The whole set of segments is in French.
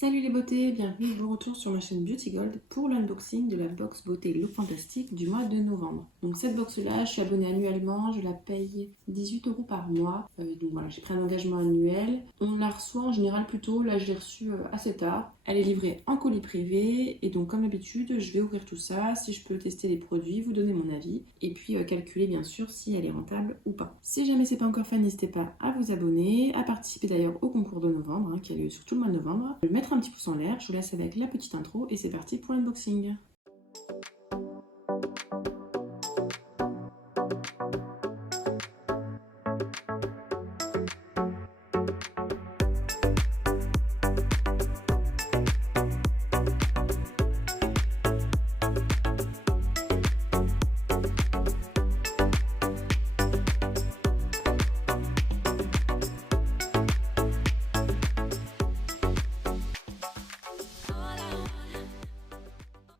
Salut les beautés, bienvenue de retour sur ma chaîne Beauty Gold pour l'unboxing de la box beauté Look Fantastic du mois de novembre. Donc cette box là, je suis abonnée annuellement, je la paye 18 € par mois. Donc voilà, j'ai pris un engagement annuel. On la reçoit en général plus tôt, là je l'ai reçue assez tard. Elle est livrée en colis privé et donc comme d'habitude, je vais ouvrir tout ça, si je peux tester les produits, vous donner mon avis et puis calculer bien sûr si elle est rentable ou pas. Si jamais c'est pas encore fait, n'hésitez pas à vous abonner, à participer d'ailleurs au concours de novembre qui a lieu sur tout le mois de novembre. Mettre un petit pouce en l'air, je vous laisse avec la petite intro et c'est parti pour l'unboxing.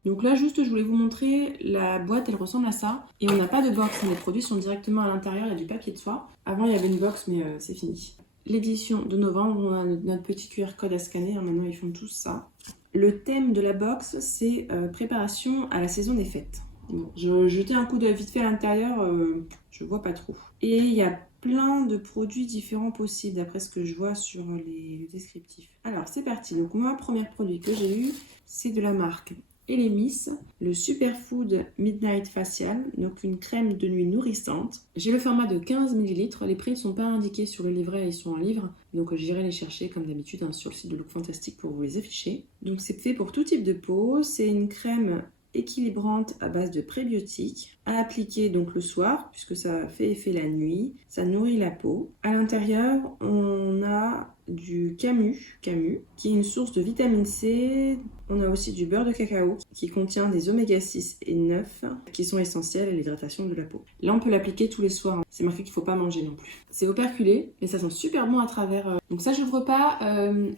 Donc là juste je voulais vous montrer, la boîte elle ressemble à ça et on n'a pas de box, les produits sont directement à l'intérieur, il y a du papier de soie. Avant il y avait une box mais c'est fini. L'édition de novembre, on a notre petit QR code à scanner, maintenant ils font tous ça. Le thème de la box c'est préparation à la saison des fêtes. Bon, je jetais un coup d'œil vite fait à l'intérieur, je vois pas trop. Et il y a plein de produits différents possibles d'après ce que je vois sur les descriptifs. Alors c'est parti, donc moi premier produit que j'ai eu c'est de la marque Elemis, le Superfood Midnight Facial, donc une crème de nuit nourrissante. J'ai le format de 15 ml, les prix ne sont pas indiqués sur le livret, ils sont en livre, donc j'irai les chercher comme d'habitude sur le site de Look Fantastic pour vous les afficher. Donc c'est fait pour tout type de peau, c'est une crème équilibrante à base de prébiotiques, à appliquer donc le soir puisque ça fait effet la nuit, ça nourrit la peau. À l'intérieur on a du camu qui est une source de vitamine C. On a aussi du beurre de cacao qui contient des oméga 6 et 9 qui sont essentiels à l'hydratation de la peau. Là on peut l'appliquer tous les soirs, c'est marqué qu'il ne faut pas manger non plus. C'est operculé mais ça sent super bon à travers. Donc ça j'ouvre pas,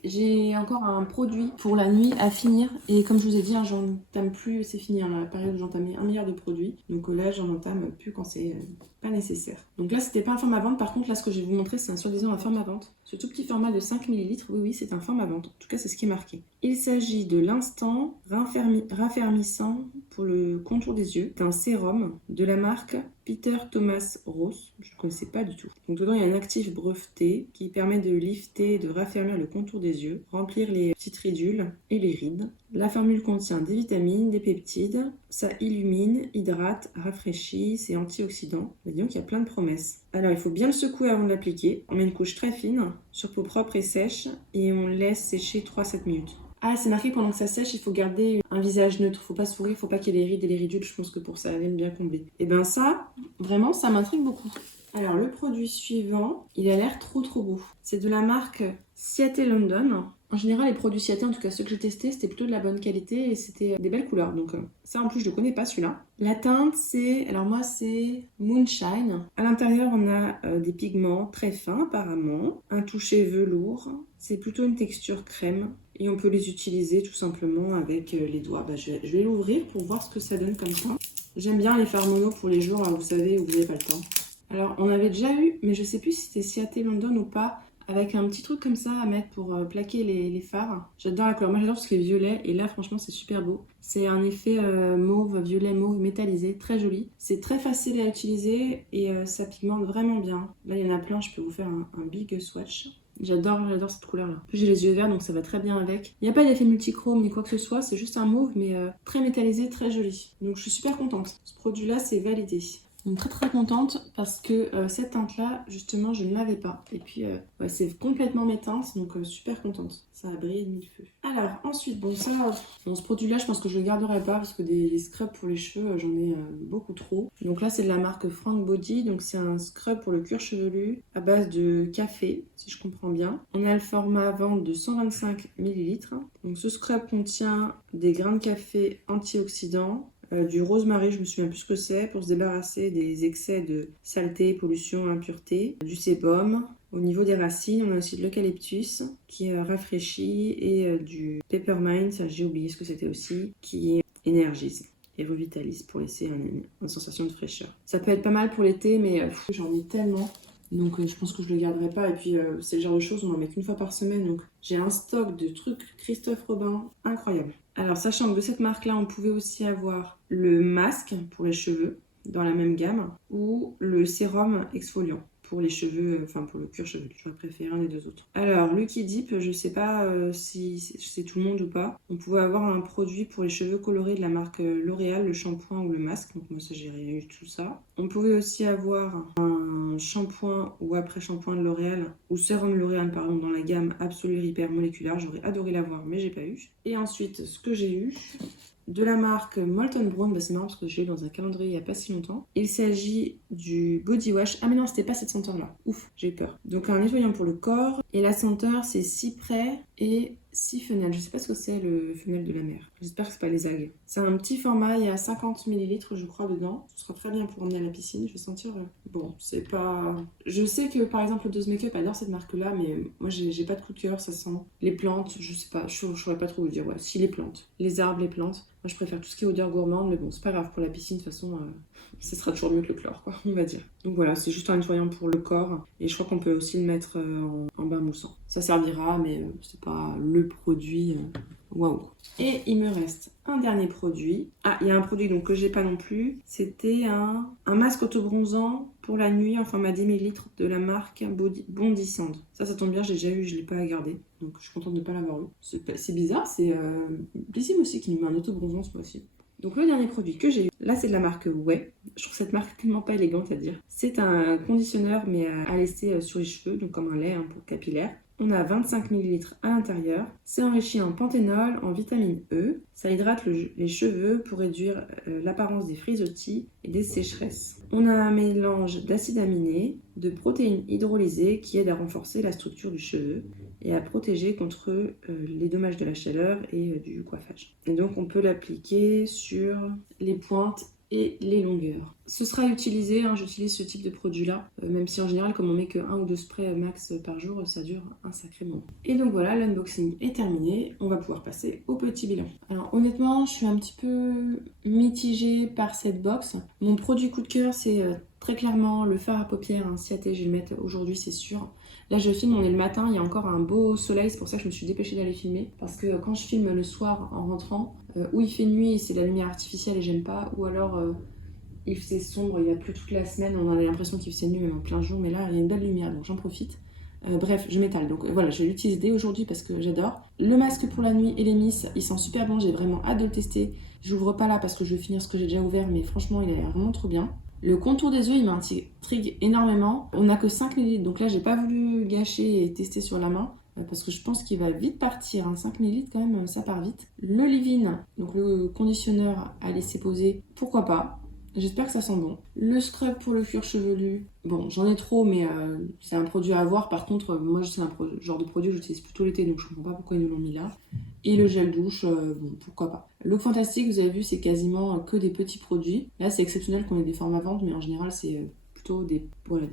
j'ai encore un produit pour la nuit à finir et comme je vous ai dit j'entame plus, c'est fini la période où j'entamais 1 milliard de produits. Donc là j'en entame plus quand c'est pas nécessaire. Donc là c'était pas un format vente, par contre là ce que je vais vous montrer c'est soi-disant un format vente. Ce tout petit format de 5 ml, oui c'est un format vente, en tout cas c'est ce qui est marqué. Il s'agit de l'instant raffermissant pour le contour des yeux, d'un sérum de la marque Peter Thomas Roth, je ne connaissais pas du tout. Donc dedans il y a un actif breveté qui permet de lifter et de raffermir le contour des yeux, remplir les petites ridules et les rides. La formule contient des vitamines, des peptides, ça illumine, hydrate, rafraîchit, c'est antioxydant. Donc il y a plein de promesses. Alors il faut bien le secouer avant de l'appliquer. On met une couche très fine sur peau propre et sèche et on laisse sécher 3-7 minutes. Ah, c'est marqué pendant que ça sèche, il faut garder un visage neutre, faut pas sourire, faut pas qu'il y ait les rides et les ridules, je pense que pour ça, elle aime bien combler. Et ben ça, vraiment, ça m'intrigue beaucoup. Alors le produit suivant, il a l'air trop beau. C'est de la marque Ciaté London. En général, les produits Ciaté, en tout cas ceux que j'ai testés, c'était plutôt de la bonne qualité et c'était des belles couleurs. Donc ça en plus, je ne connais pas celui-là. La teinte, c'est, alors moi c'est Moonshine. À l'intérieur, on a des pigments très fins apparemment, un toucher velours. C'est plutôt une texture crème et on peut les utiliser tout simplement avec les doigts. Je vais l'ouvrir pour voir ce que ça donne comme ça. J'aime bien les fards mono pour les jours, vous savez, où vous n'avez pas le temps. Alors, on avait déjà eu, mais je sais plus si c'était Ciaté London ou pas, avec un petit truc comme ça à mettre pour plaquer les fards. J'adore la couleur, moi j'adore tout ce qui est violet, et là franchement c'est super beau. C'est un effet mauve, violet mauve métallisé, très joli. C'est très facile à utiliser et ça pigmente vraiment bien. Là il y en a plein, je peux vous faire un big swatch. J'adore cette couleur là. J'ai les yeux verts donc ça va très bien avec. Il n'y a pas d'effet multichrome ni quoi que ce soit, c'est juste un mauve mais très métallisé, très joli. Donc je suis super contente. Ce produit là c'est validé. Donc très contente parce que cette teinte là justement je ne l'avais pas et puis ouais, c'est complètement mes teintes donc super contente, ça a brillé de mille feux. Alors ensuite ce produit là je pense que je le garderai pas parce que des scrubs pour les cheveux j'en ai beaucoup trop. Donc là c'est de la marque Frank Body, donc c'est un scrub pour le cuir chevelu à base de café si je comprends bien. On a le format à vente de 125 ml. Donc ce scrub contient des grains de café antioxydants, du rosemary, je me souviens plus ce que c'est, pour se débarrasser des excès de saleté, pollution, impureté, du sébum. Au niveau des racines, on a aussi de l'eucalyptus qui rafraîchit et du peppermint, j'ai oublié ce que c'était aussi, qui énergise et revitalise pour laisser une sensation de fraîcheur. Ça peut être pas mal pour l'été, mais j'en ai tellement. Donc je pense que je le garderai pas. Et puis c'est le genre de choses, on en met qu'une fois par semaine. Donc j'ai un stock de trucs Christophe Robin incroyable. Alors sachant que de cette marque-là, on pouvait aussi avoir le masque pour les cheveux dans la même gamme ou le sérum exfoliant pour les cheveux, enfin pour le cuir chevelu. J'aurais préféré un des deux autres. Alors Lucky Dip, je sais pas si c'est tout le monde ou pas. On pouvait avoir un produit pour les cheveux colorés de la marque L'Oréal, le shampoing ou le masque. Donc moi ça j'ai rien eu tout ça. On pouvait aussi avoir un shampoing ou après shampoing de L'Oréal ou sérum L'Oréal pardon dans la gamme Absolue Hyper Moléculaire. J'aurais adoré l'avoir mais j'ai pas eu. Et ensuite ce que j'ai eu de la marque Molton Brown, c'est marrant parce que je l'ai eu dans un calendrier il n'y a pas si longtemps. Il s'agit du body wash. Ah mais non, c'était pas cette senteur-là. Ouf, j'ai eu peur. Donc un nettoyant pour le corps. Et la senteur, c'est cyprès et siphonal. Je sais pas ce que c'est le femelle de la mer. J'espère que c'est pas les algues. C'est un petit format, il y a 50 ml je crois dedans. Ce sera très bien pour emmener à la piscine. Je vais sentir... Bon, c'est pas... Je sais que par exemple Dose Makeup adore cette marque-là, mais moi j'ai pas de coup de cœur, ça sent. Les plantes, je sais pas, je saurais pas trop vous dire. Ouais, si les plantes, les arbres, les plantes. Moi, je préfère tout ce qui est odeur gourmande, mais bon, c'est pas grave pour la piscine, de toute façon, ce sera toujours mieux que le chlore, quoi, on va dire. Donc voilà, c'est juste un nettoyant pour le corps, et je crois qu'on peut aussi le mettre en bain moussant. Ça servira, mais c'est pas le produit waouh. Et il me reste un dernier produit. Ah, il y a un produit donc que j'ai pas non plus. C'était un masque autobronzant pour la nuit en format 10 ml de la marque Bondi Sand. Ça tombe bien, j'ai déjà eu, je l'ai pas gardé. Donc je suis contente de ne pas l'avoir eu. C'est bizarre, c'est Blissim aussi qui nous met un autobronzant ce mois-ci. Donc le dernier produit que j'ai eu, là c'est de la marque Way. Je trouve cette marque tellement pas élégante à dire. C'est un conditionneur mais à laisser sur les cheveux, donc comme un lait pour capillaire. On a 25 ml à l'intérieur. C'est enrichi en panthénol, en vitamine E. Ça hydrate les cheveux pour réduire l'apparence des frisottis et des sécheresses. On a un mélange d'acides aminés, de protéines hydrolysées qui aident à renforcer la structure du cheveu et à protéger contre les dommages de la chaleur et du coiffage. Et donc on peut l'appliquer sur les pointes et les longueurs. Ce sera utilisé, j'utilise ce type de produit-là, même si en général, comme on met que 1 ou 2 sprays max par jour, ça dure un sacré moment. Et donc voilà, l'unboxing est terminé, on va pouvoir passer au petit bilan. Alors honnêtement, je suis un petit peu mitigée par cette box. Mon produit coup de cœur, c'est très clairement le fard à paupières, Ciaté, je vais le mettre aujourd'hui, c'est sûr. Là, je filme, on est le matin, il y a encore un beau soleil, c'est pour ça que je me suis dépêchée d'aller filmer. Parce que quand je filme le soir en rentrant, où il fait nuit et c'est la lumière artificielle et j'aime pas, ou alors il faisait sombre, il y a plu toute la semaine, on a l'impression qu'il faisait nuit même en plein jour, mais là, il y a une belle lumière, donc j'en profite. Bref, je m'étale, donc voilà, je vais l'utiliser dès aujourd'hui parce que j'adore. Le masque pour la nuit et les miss, il sent super bon, j'ai vraiment hâte de le tester. J'ouvre pas là parce que je vais finir ce que j'ai déjà ouvert, mais franchement, il a l'air vraiment trop bien. Le contour des yeux, il m'intrigue énormément. On n'a que 5 ml, donc là, j'ai pas voulu gâcher et tester sur la main parce que je pense qu'il va vite partir. 5 ml quand même, ça part vite. Le leave-in, donc le conditionneur à laisser poser, pourquoi pas. J'espère que ça sent bon. Le scrub pour le cuir chevelu, bon, j'en ai trop, mais c'est un produit à avoir. Par contre, moi, c'est un genre de produit que j'utilise plutôt l'été, donc je comprends pas pourquoi ils nous l'ont mis là. Et le gel douche, bon, pourquoi pas. Look Fantastic, vous avez vu, c'est quasiment que des petits produits. Là, c'est exceptionnel qu'on ait des formats vente, mais en général, c'est plutôt des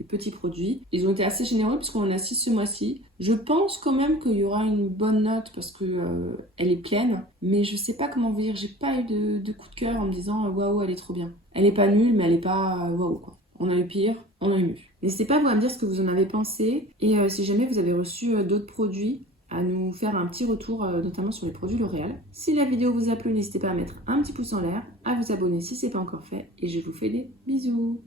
petits produits. Ils ont été assez généreux puisqu'on en a 6 ce mois-ci. Je pense quand même qu'il y aura une bonne note parce que elle est pleine, mais je sais pas comment vous dire, j'ai pas eu de coup de cœur en me disant waouh, elle est trop bien. Elle est pas nulle, mais elle est pas waouh quoi. On a eu pire, on a eu mieux. N'hésitez pas vous à me dire ce que vous en avez pensé et si jamais vous avez reçu d'autres produits, à nous faire un petit retour, notamment sur les produits L'Oréal. Si la vidéo vous a plu, n'hésitez pas à mettre un petit pouce en l'air, à vous abonner si ce n'est pas encore fait, et je vous fais des bisous.